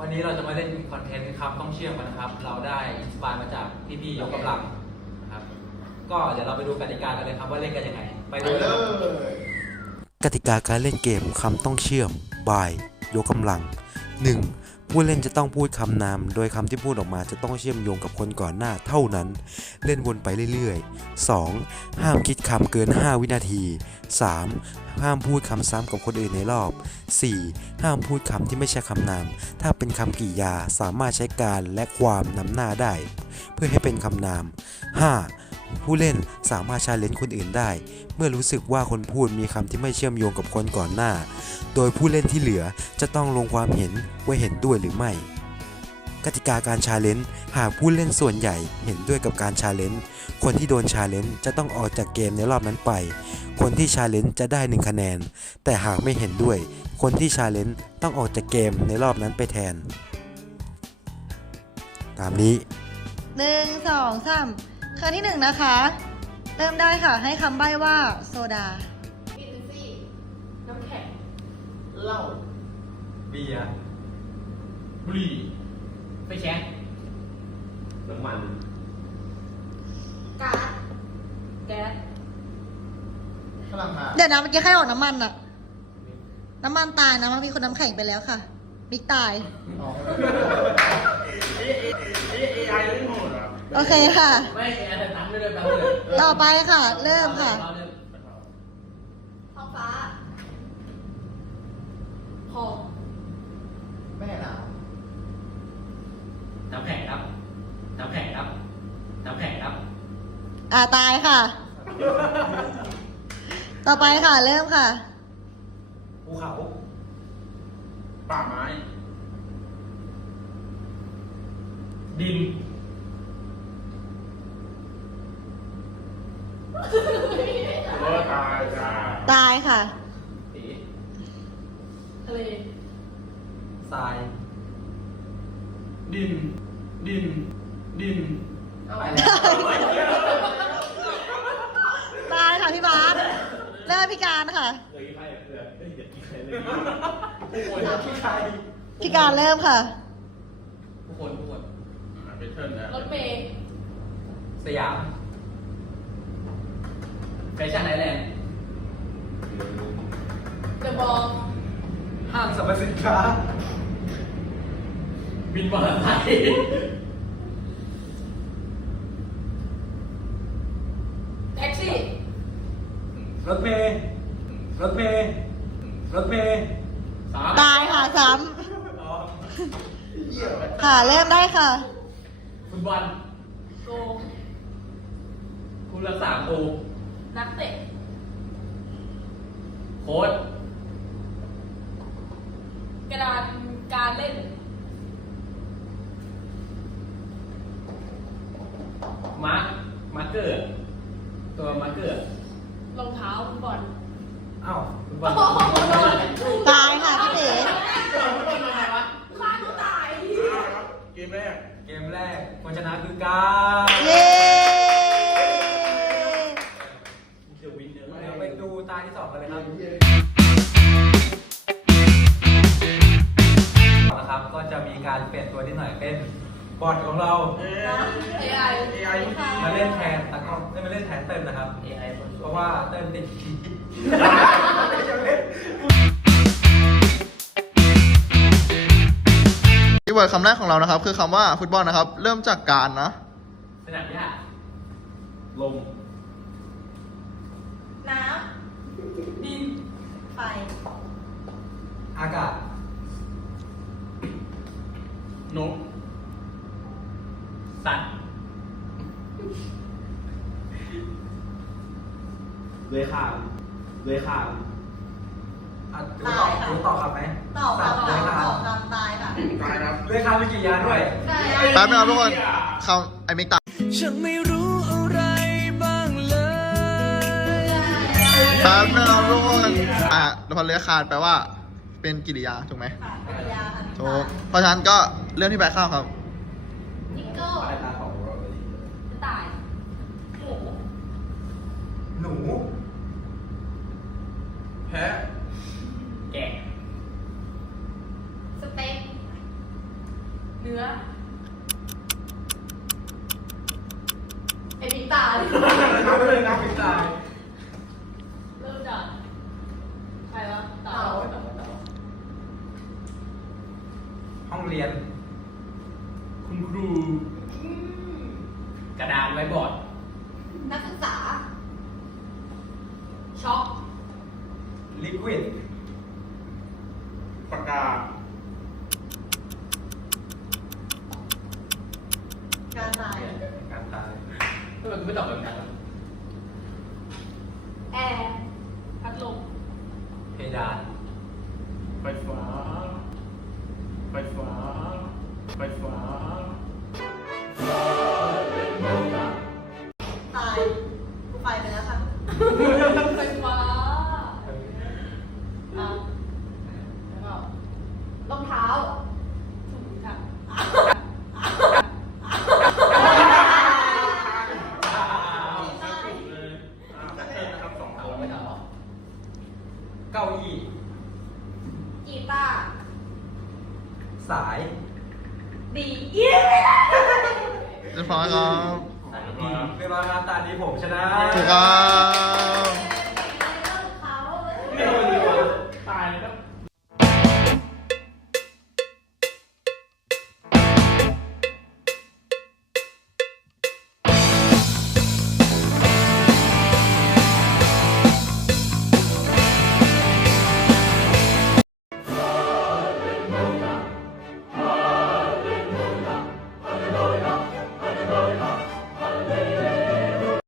วันนี้เราจะมาเล่นคอนเทนต์ครับต้องเชื่อมกันนะครับ เราได้อินสปายมาจากพี่ๆยกกำลังนะครับ ก็เดี๋ยวเราไปดูกติกากันเลยครับว่าเล่นกันยังไง ไปไปดูเลเลยยกติกาการเล่นเกมคำต้องเชื่อม บาย ยกกำลัง 1. ผู้เล่นจะต้องพูดคำนาม โดยคำที่พูดออกมาจะต้องเชื่อมโยงกับคนก่อนหน้าเท่านั้น เล่นวนไปเรื่อยๆ 2. ห้ามคิดคำเกิน 5 วินาที 3. ห้ามพูดคำซ้ำกับคนอื่นในรอบ 4. ห้ามพูดคำที่ไม่ใช่คำนาม ถ้าเป็นคำกริยาสามารถใช้การและความนำหน้าได้ เพื่อให้เป็นคำนาม 5. ผู้เล่นสามารถชาเลนจ์คนอื่นได้ เมื่อรู้สึกว่าคนพูดมีคำที่ไม่เชื่อมโยงกับคนก่อนหน้า โดยผู้เล่นที่เหลือจะต้องลงความเห็นว่าเห็นด้วยหรือไม่ กติกาการชาเลนจ์หากผู้เล่นส่วนใหญ่เห็นด้วยกับการชาเลนจ์คนที่โดนชาเลนจ์จะต้องออกจากเกมในรอบนั้นไป คนที่ชาเลนจ์จะได้ 1 คะแนน แต่หากไม่เห็นด้วย คนที่ชาเลนจ์ต้องออกจากเกมในรอบนั้นไปแทน ตามนี้ หนึ่งสองสาม ครั้งที่หนึ่งนะคะ เริ่มได้ค่ะ ให้คำใบ้ว่าโซดา วิตามินซีน้ำแข็งเหล้าเบียร์บุหรี่ไปแช็คน้ำมันก๊าซแก๊สพลังงานเดี๋ยวนะเมื่อกี้ใครออกน้ำมันอะน้ำมันตายนะมันมีคนน้ำแข็งไปแล้วค่ะมิกตาย อ๋อ โอเคค่ะ ไม่แอนตังไม่ได้แปลเลยต่อไปค่ะ เริ่มค่ะท้องฟ้าหอมแม่หนาวน้ำแข็งครับ น้ำแข็งครับ น้ำแข็งครับ อ่าตายค่ะ ต่อไปค่ะ เริ่มค่ะ ภูเขา ป่าไม้ ดิน เออตายจ้า ตายค่ะ สี ทะเล ทราย ดิน ดิน ดินไปแล้วตายค่ะพี่บาสเริ่มพี่การค่ะพี่ชายพี่การเริ่มค่ะ ผู้คนผู้คนไปเทิร์นแล้วรถเมล์สยามแฟชั่นไอ สรรพสินค้า บินมอเตอร์ไซค์แท็กซี่ รถเมย์รถเมย์รถเมย์สามตายค่ะซ้อ๋อำค่ะเริ่มได้ค่ะ ฟุตบอลโกคุณรักษาครูนักเตะโค้ดก ระดานการเล่น มาร์คมาร์เกอร์ ตัวมาร์เกอร์รองเท้าฟุตบอลอ้าวฟุตบอลตายค่ะพี่เต๋ฆ่าตัวตาย เกมแรก เกมแรกคนชนะคือการ เย้ ก็จะมีการเปลี่ยนตัวนิดหน่อยเป็นบอทของเราเอไอ AI มาเล่นแทนตากล้องไม่มาเล่นแทนเติ้ลนะครับ AI เพราะว่าเติ้ลติดผีคีย์เวิร์ดคำแรกของเรานะครับ คือคำว่าฟุตบอลนะครับ เริ่มจากการนะสนามหญ้าลมน้ำดินไฟ อากาศ นก สัตว์เลื้อยคลานเลื้อยคลานอะรู้ตอบตายค่ะรู้ตอบครับไหมตอบค่ะสัตว์ตอเลื้อยบคลานตอบคำตายค่ะ ตายครับเลื้อยคลานมีกี่ยานด้วยได้แป๊บนึงครับทุกคนคำไอ้มิกตายฉันไม่รู้อะไรบ้างเลย แป๊บนึงครับทุกคน อะพอเลื้อยคลานแปลว่า เป็นกิริยาถูกไหมค่ะภรรยาค่ะถูกเพราะฉะนั้นก็เรื่องที่แปลข้าวครับนิโก้สายตาของเราเลยกระต่ายหมูหนู แพะแกะสเต็กหเนื้อไอพิงตายน้ำเลยน้ำปิดตาย เริ่มจากใครวะเต๋า ห้องเรียน คุณครู อืมกระดานไว้บอร์ดนักศึกษา ช็อกลิควิดปากกา การตายการตายทำไมคุณไม่ตอบแบบนั้นแอร์พัดลมเพดาน ไฟฟ้า ไฟฟ้า ไฟฟ้าตายไปไปแล้วค่ะไฟฟ้าอะแล้วก็รองเท้าถูกค่ะเลยอ่าเชิญนะครับสองคนเก้าอี้กีตาร์สาย ดีเย้เรียบร้อยครับเรียบร้อยครับตอนนี้ผมชนะถูกครับ